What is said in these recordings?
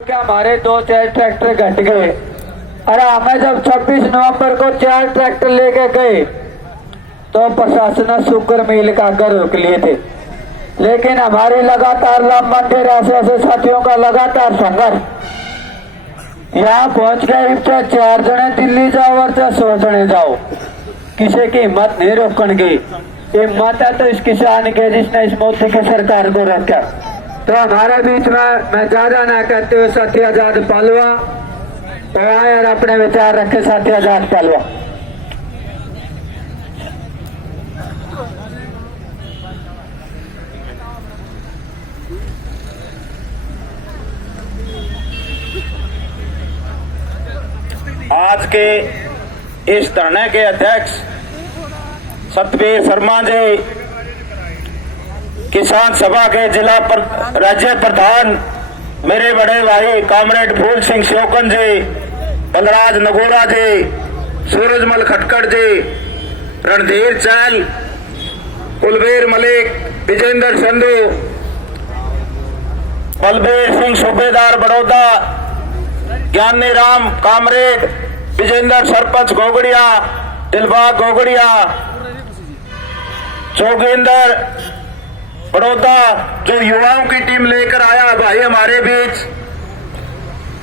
क्या हमारे 2-4 ट्रैक्टर घट गए। अरे हमें जब 26 नवंबर को 4 ट्रैक्टर लेके गए तो प्रशासन शुक्र मिल का घर रोक लिए थे, लेकिन हमारी लगातार लंबन के ऐसे साथियों का लगातार संघर्ष यहाँ पहुंच गए। चाहे 4 जने दिल्ली जाओ और चाहे 100 जने जाओ, किसी की हिम्मत नहीं रोकन गई। हिम्मत है तो इस किसान के जिसने इस मोदी की सरकार को रखा। तो हमारे बीच में मैं ज्यादा ना कहते हुए साथी आजाद पालवा तो आए और अपने विचार रखे। साथी आजाद पालवा। आज के इस धरने के अध्यक्ष सतबीर शर्मा जी, किसान सभा के जिला राज्य प्रधान मेरे बड़े भाई कॉमरेड फूल सिंह शोकन जी, बलराज नगोरा जी, सूरजमल खटकड़ जी, रणधीर चहल, कुलबीर मलिक, विजेंद्र संधू, बलबीर सिंह सूबेदार बड़ौदा, ज्ञानी राम कामरेड, विजेंद्र सरपंच गोगड़िया, दिलबाग गोगड़िया, जोगेंद्र बड़ौदा जो युवाओं की टीम लेकर आया भाई हमारे बीच,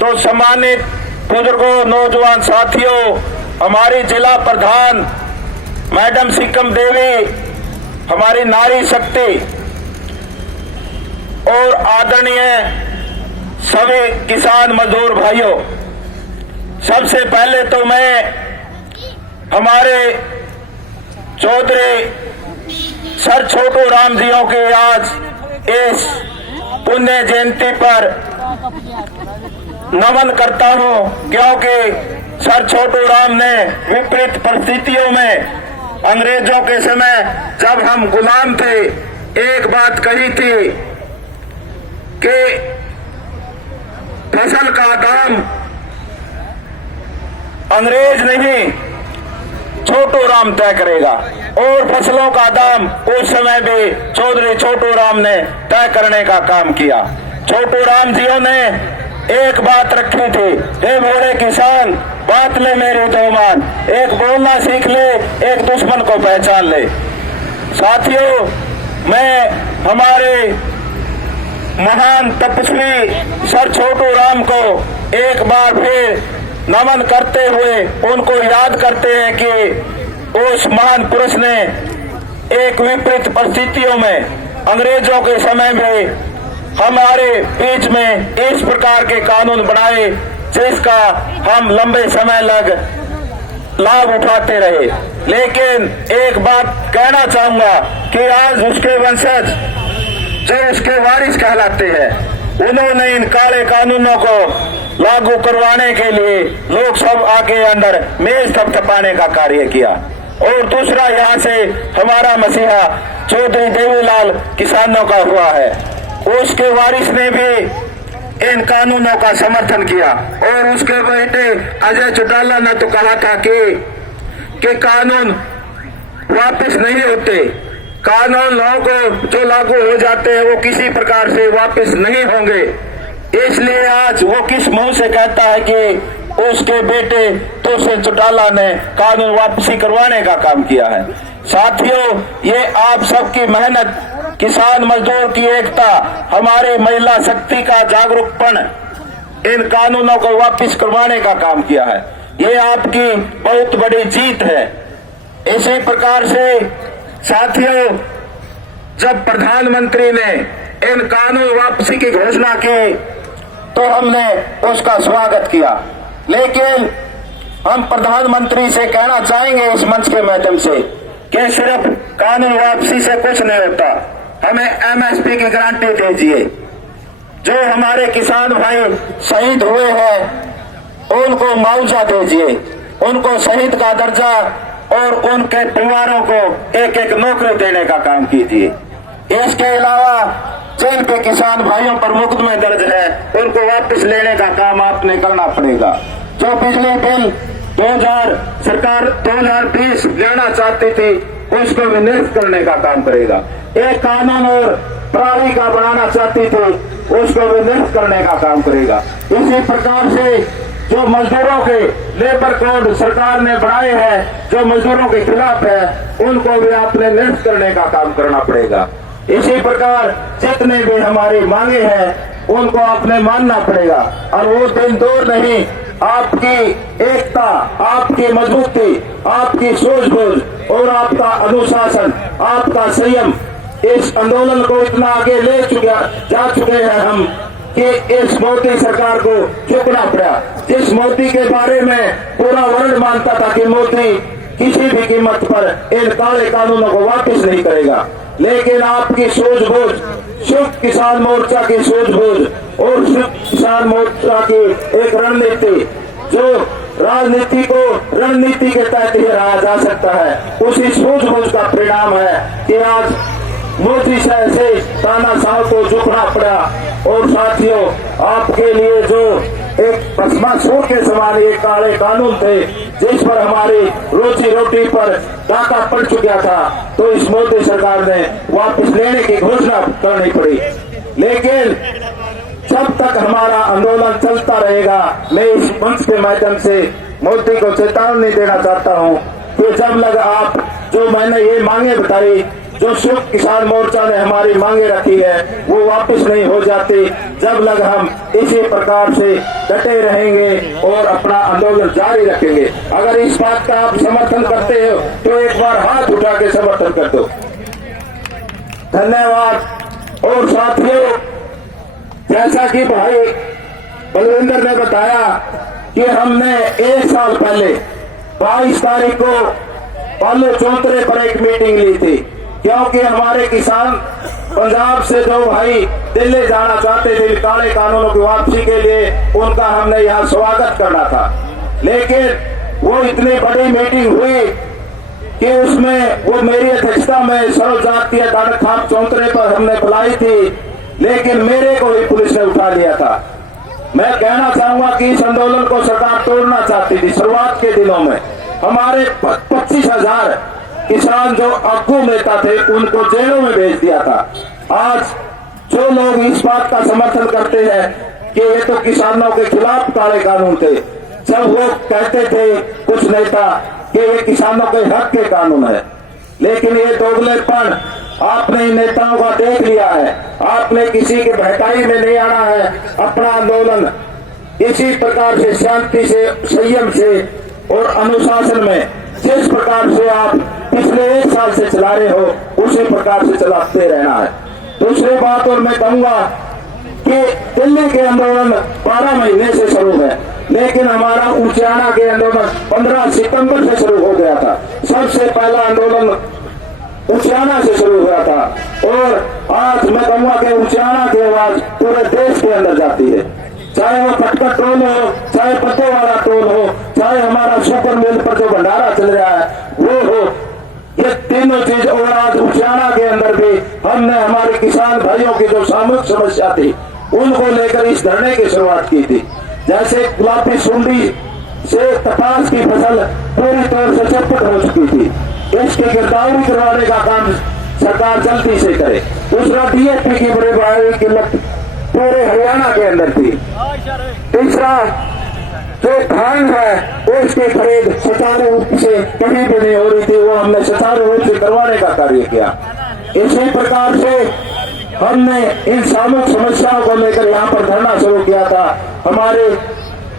तो सम्मानित बुजुर्गों, नौजवान साथियों, हमारी जिला प्रधान मैडम सिकम देवी, हमारी नारी शक्ति और आदरणीय सभी किसान मजदूर भाइयों, सबसे पहले तो मैं हमारे चौधरी सर छोटू राम जियों के आज इस पुण्य जयंती पर नमन करता हूं, क्योंकि सर छोटू राम ने विपरीत परिस्थितियों में अंग्रेजों के समय जब हम गुलाम थे एक बात कही थी कि फसल का दाम अंग्रेज नहीं छोटू राम तय करेगा, और फसलों का दाम उस समय भी चौधरी छोटू राम ने तय करने का काम किया। छोटू राम जियों ने एक बात रखी थी, हे मोरे किसान बात ले मेरी तो मान, एक बोलना सीख ले, एक दुश्मन को पहचान ले। साथियों, मैं हमारे महान तपस्वी सर छोटू राम को एक बार फिर नमन करते हुए उनको याद करते हैं कि उस महान पुरुष ने एक विपरीत परिस्थितियों में अंग्रेजों के समय में हमारे बीच में इस प्रकार के कानून बनाए जिसका हम लंबे समय लग लाभ उठाते रहे। लेकिन एक बात कहना चाहूंगा कि आज उसके वंशज जो उसके वारिस कहलाते हैं, उन्होंने इन काले कानूनों को लागू करवाने के लिए लोग सब आके अंदर मेज थपथपाने का कार्य किया। और दूसरा यहाँ से हमारा मसीहा चौधरी देवीलाल किसानों का हुआ है, उसके वारिस ने भी इन कानूनों का समर्थन किया। और उसके बेटे अजय चौटाला ने तो कहा था कि कानून वापस नहीं होते, कानून को जो लागू हो जाते हैं वो किसी प्रकार से वापस नहीं होंगे। इसलिए आज वो किस मुंह से कहता है कि उसके बेटे तुलसी चौटाला ने कानून वापसी करवाने का काम किया है। साथियों, ये आप सबकी मेहनत, किसान मजदूर की एकता, हमारे महिला शक्ति का जागरूकपण इन कानूनों को वापस करवाने का काम किया है। ये आपकी बहुत बड़ी जीत है। इसी प्रकार से साथियों, जब प्रधानमंत्री ने इन कानून वापसी की घोषणा की तो हमने उसका स्वागत किया, लेकिन हम प्रधानमंत्री से कहना चाहेंगे इस मंच के माध्यम से कि सिर्फ कानून वापसी से कुछ नहीं होता, हमें एमएसपी की गारंटी दीजिए। जो हमारे किसान भाई शहीद हुए हैं उनको मुआवजा दीजिए, उनको शहीद का दर्जा और उनके परिवारों को एक एक नौकरी देने का काम कीजिए। इसके अलावा जिन पे किसान भाइयों पर मुकदमे दर्ज है उनको वापस लेने का काम आपने करना पड़ेगा। जो बिजली बिल सरकार 2020 लेना चाहती थी उसको भी निरस्त करने का काम करेगा। एक कानून और प्रणाली का बनाना चाहती थी उसको भी निरस्त करने का काम करेगा। इसी प्रकार से जो मजदूरों के लेबर कोड सरकार ने बनाए हैं जो मजदूरों के खिलाफ है उनको भी आपने निरस्त करने का काम करना पड़ेगा। इसी प्रकार जितने भी हमारी मांगे हैं उनको आपने मानना पड़ेगा और वो दिन दूर नहीं, आपकी एकता, आपकी मजबूती, आपकी सूझबूझ और आपका अनुशासन, आपका संयम इस आंदोलन को इतना आगे ले जा चुके हैं हम कि इस मोदी सरकार को झुकना पड़ा। जिस मोदी के बारे में पूरा वर्ल्ड मानता था कि मोदी किसी भी कीमत पर इन काले कानूनों को वापस नहीं करेगा, लेकिन आपकी सूझबूझ, संयुक्त किसान मोर्चा की सूझबूझ और संयुक्त किसान मोर्चा की एक रणनीति जो राजनीति को रणनीति के तहत ही रहा जा सकता है, उसी सूझबूझ का परिणाम है कि आज मोदी शाह से तानाशाह को झुकना पड़ा। और साथियों, आपके लिए जो एक भस्मासुर के समान ये काले कानून थे जिस पर हमारी रोजी रोटी पर डाका पड़ चुका था, तो इस मोदी सरकार ने वापस लेने की घोषणा करनी पड़ी। लेकिन जब तक हमारा आंदोलन चलता रहेगा, मैं इस मंच के माध्यम से मोदी को चेतावनी देना चाहता हूं कि जब लग आप जो मैंने ये मांगे बताई, जो संयुक्त किसान मोर्चा ने हमारी मांगे रखी है, वो वापस नहीं हो जाती, जब लग हम इसी प्रकार से डटे रहेंगे और अपना आंदोलन जारी रखेंगे। अगर इस बात का आप समर्थन करते हो तो एक बार हाथ उठा के समर्थन कर दो। धन्यवाद। और साथियों, जैसा कि भाई बलविंदर ने बताया कि हमने एक साल पहले 22 तारीख को पालो चौंतरे पर एक मीटिंग ली थी, क्योंकि हमारे किसान पंजाब से जो भाई दिल्ली जाना चाहते थे काले कानूनों की वापसी के लिए, उनका हमने यहाँ स्वागत करना था। लेकिन वो इतनी बड़ी मीटिंग हुई कि उसमें वो मेरी अध्यक्षता में सर्व जातीय दानक खाप चौंतरे पर हमने बुलाई थी, लेकिन मेरे को ही पुलिस ने उठा लिया था। मैं कहना चाहूंगा कि इस आंदोलन को सरकार तोड़ना चाहती थी। शुरुआत के दिनों में हमारे 25,000 किसान जो अगू नेता थे उनको जेलों में भेज दिया था। आज जो लोग इस बात का समर्थन करते हैं कि ये तो किसानों के खिलाफ काले कानून थे, जब वो कहते थे कुछ नेता कि ये किसानों के हक के कानून है, लेकिन ये दोगलेपन आपने इन नेताओं का देख लिया है। आपने किसी के बहकाई में नहीं आना है। अपना आंदोलन इसी प्रकार से शांति से, संयम से और अनुशासन में जिस प्रकार से आप पिछले 1 साल से चला रहे हो उसी प्रकार से चलाते रहना है। दूसरी बात और मैं कहूंगा कि दिल्ली के आंदोलन 12 महीने से शुरू है, लेकिन हमारा उचाना के आंदोलन 15 सितंबर से शुरू हो गया था। सबसे पहला आंदोलन उचाना से शुरू हुआ था और आज मैं कहूंगा कि उचाना की आवाज पूरे देश के अंदर जाती है, चाहे वो खटखट टोल हो, चाहे पत्ते वाला टोल हो, चाहे हमारा सुपर मिल पर जो भंडारा चल रहा है वो हो, ये तीनों चीज। और आज उचाना के अंदर भी हमने हमारे किसान भाइयों की जो सामूहिक समस्या थी उनको लेकर इस धरने की शुरुआत की थी। जैसे गुलाबी सुंडी से कपास की फसल पूरी तौर से चौपट हो चुकी थी, इसकी गिरदावरी करवाने का काम सरकार जल्दी से करे। दूसरा, DAP की बड़ी बढ़ाई किल्लत पूरे हरियाणा के अंदर थी। तीसरा, जो धान है उसकी खरीद सुचारू रूप से कहीं भी नहीं हो रही थी, वो हमने सुचारू रूप से करवाने का कार्य किया। इसी प्रकार से हमने इन सामूहिक समस्याओं को लेकर यहाँ पर धरना शुरू किया था। हमारे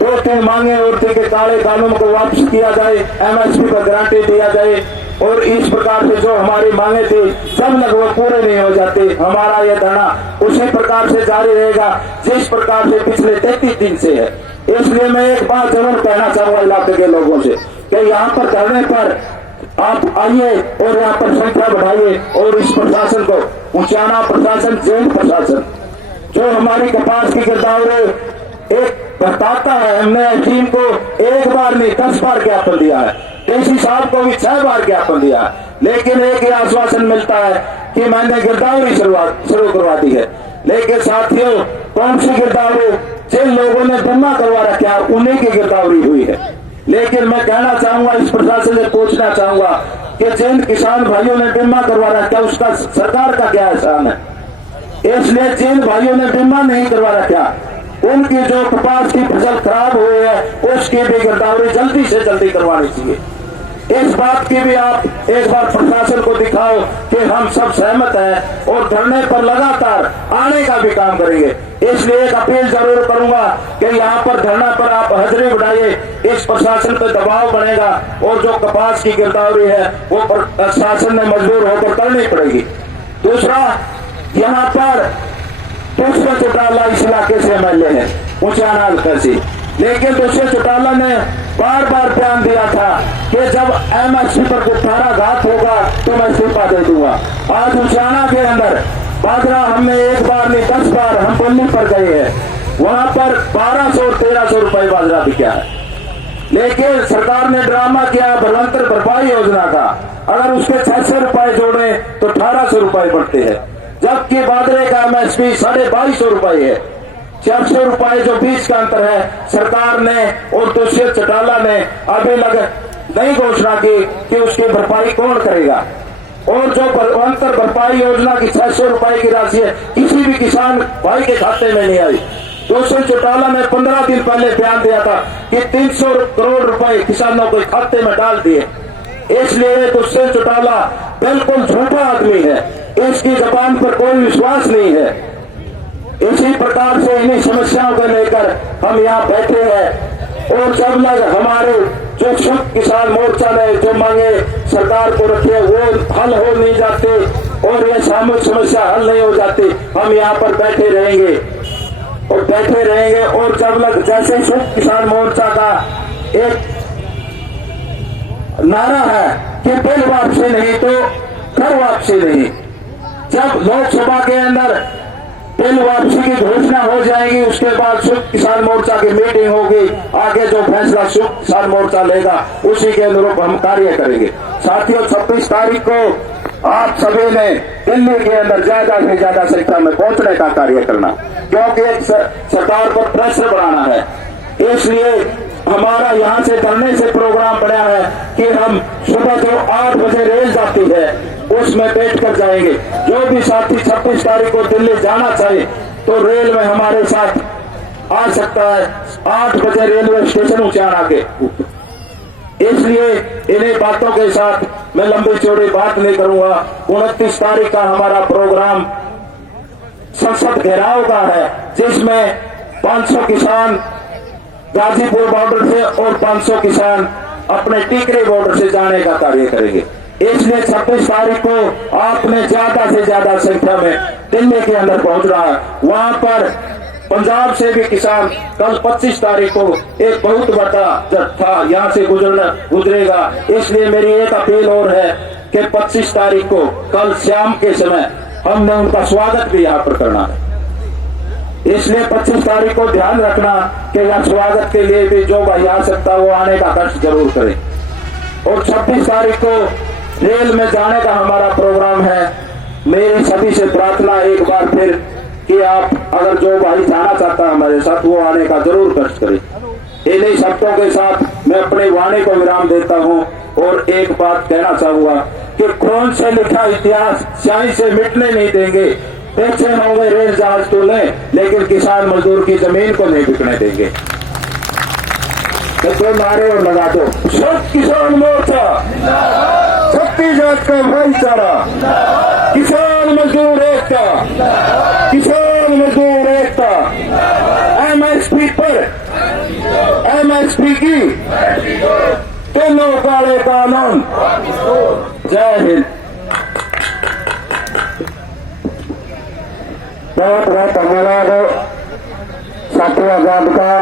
2-3 मांगे और थी कि काले कानून को वापस किया जाए, MSP पर गारंटी दिया जाए, और इस प्रकार से जो हमारी मांगे थी जब तक वो पूरे नहीं हो जाते हमारा ये धरना उसी प्रकार से जारी रहेगा जिस प्रकार से पिछले 33 दिन से है। इसलिए मैं एक बात जरूर कहना चाहूंगा इलाके के लोगों से कि यहाँ पर धरने पर आप आइए और यहाँ पर संख्या बढ़ाइए और इस प्रशासन को, उचाना प्रशासन, जेल प्रशासन जो हमारी कपास की गिरदावरी एक बताता है, हमने टीम को 1 बार नहीं 10 बार ज्ञापन दिया है, डीसी साहब को भी 6 बार ज्ञापन दिया है, लेकिन एक ही आश्वासन मिलता है कि मैंने गिरदावरी शुरू करवा दी है। लेकिन साथियों, कौन सी गिरदावरी? जिन लोगों ने बन्ना करवा रखा उन्हीं की गिरदावरी हुई है। लेकिन मैं कहना चाहूंगा, इस प्रशासन से पूछना चाहूंगा कि जिन किसान भाइयों ने बीमा करवा रखा उसका सरकार का क्या एहसान है? इसलिए जिन भाइयों ने बीमा नहीं करवा रखा उनकी जो कपास की फसल खराब हुई है उसकी भी गिरदावरी जल्दी से जल्दी करवानी चाहिए। इस बात की भी आप एक बार प्रशासन को दिखाओ कि हम सब सहमत हैं और धरने पर लगातार आने का भी काम करेंगे। इसलिए एक अपील जरूर करूंगा कि यहाँ पर धरना पर आप हाजिरी बढ़ाइए, इस प्रशासन पर दबाव बनेगा और जो कपास की गिरदावरी है वो प्रशासन ने मजबूर होकर करनी पड़ेगी। दूसरा, यहाँ पर दुष्यंत चौटाला इस इलाके से एमएलए है ऊंचाना हल्के, लेकिन दुष्यंत चौटाला ने बार बार बयान दिया था कि जब एमएसपी पर कुठाराघात होगा तो मैं इस्तीफा दे दूंगा। आज ऊंचाना के अंदर बाजरा हमने एक बार नहीं 10 बार हम पल्ली पर गए हैं, वहां पर 1200 और 1300 रुपए बाजरा बिका है, लेकिन सरकार ने ड्रामा किया बलवंतर भरपाई योजना का, अगर उसके 600 रुपए जोड़े तो 1800 रुपए बढ़ते हैं, जबकि बाजरे का एमएसपी 2250 रुपए है। 400 रुपए जो बीच का अंतर है, सरकार ने और दुष्यंत चौटाला ने अभी नई घोषणा की कि उसकी भरपाई कौन करेगा। और जो अंतर भरपाई योजना की 600 रुपए की राशि है किसी भी किसान भाई के खाते में नहीं आई। दुष्यंत चौटाला ने 15 दिन पहले बयान दिया था कि 300 करोड़ रुपए किसानों के खाते में डाल दिए। इसलिए दुष्यंत चौटाला बिल्कुल झूठा आदमी है, इसकी जबान पर कोई विश्वास नहीं है। इसी प्रकार से इन्हीं समस्याओं को लेकर हम यहाँ बैठे हैं और जब लग हमारे जो संयुक्त किसान मोर्चा ने जो मांगे सरकार को रखे वो हल हो नहीं जाते और ये सामूहिक समस्या हल नहीं हो जाती, हम यहाँ पर बैठे रहेंगे और जब लग जैसे संयुक्त किसान मोर्चा का एक नारा है कि बिल वापसी नहीं तो कर वापसी नहीं, जब लोकसभा के अंदर बिल वापसी की घोषणा हो जाएगी उसके बाद संयुक्त किसान मोर्चा की मीटिंग होगी, आगे जो फैसला संयुक्त किसान मोर्चा लेगा उसी के अनुरूप हम कार्य करेंगे। साथियों, 26 तारीख को आप सभी ने दिल्ली के अंदर ज्यादा से ज्यादा संख्या में पहुंचने का कार्य करना, क्योंकि एक सरकार पर प्रेशर बनाना है। इसलिए हमारा यहाँ से धरने से प्रोग्राम बना है कि हम सुबह जो 8 बजे रेल जाती है उसमें बैठ कर जाएंगे। जो भी साथी 26 तारीख को दिल्ली जाना चाहे तो रेल में हमारे साथ आ सकता है, 8 बजे रेलवे स्टेशन ऊंचाना के। इसलिए इन्हीं बातों के साथ मैं लंबी चौड़ी बात नहीं करूंगा। 29 तारीख का हमारा प्रोग्राम संसद घेराव का है, जिसमें 500 किसान गाजीपुर बॉर्डर से और 500 किसान अपने टीकरी बॉर्डर से जाने का कार्य करेंगे। इसलिए 26 तारीख को आपने ज्यादा से ज्यादा संख्या में दिल्ली के अंदर पहुंचना है। वहां पर पंजाब से भी किसान कल 25 तारीख को एक बहुत बड़ा जत्था यहाँ से गुजरेगा। इसलिए मेरी एक अपील और है कि 25 तारीख को कल शाम के समय हमने उनका स्वागत भी यहाँ पर करना है। इसलिए 25 तारीख को ध्यान रखना कि यहाँ स्वागत के लिए भी जो भाई आ सकता है वो आने का कष्ट जरूर करे। और 26 तारीख को रेल में जाने का हमारा प्रोग्राम है। मेरी सभी से प्रार्थना एक बार फिर कि आप अगर जो भाई जाना चाहता है हमारे साथ वो आने का जरूर कष्ट करे। इन्हीं शब्दों के साथ मैं अपनी वाणी को विराम देता हूँ और एक बात कहना चाहूंगा कि खून से लिखा इतिहास स्याही से मिटने नहीं देंगे। पीछे होंगे रेल जहाज टूले, लेकिन किसान मजदूर की जमीन को नहीं बिकने देंगे। तो नारे और लगा दो, सब किसान मोर्चा, छत्तीसगढ़ का भाईचारा, किसान मजदूर एकता, किसान मजदूर एकता। एमएसपी पर एमएसपी की तीनों काले कानून। जय हिंद। बहुत बहुत धन्यवाद साथियों। का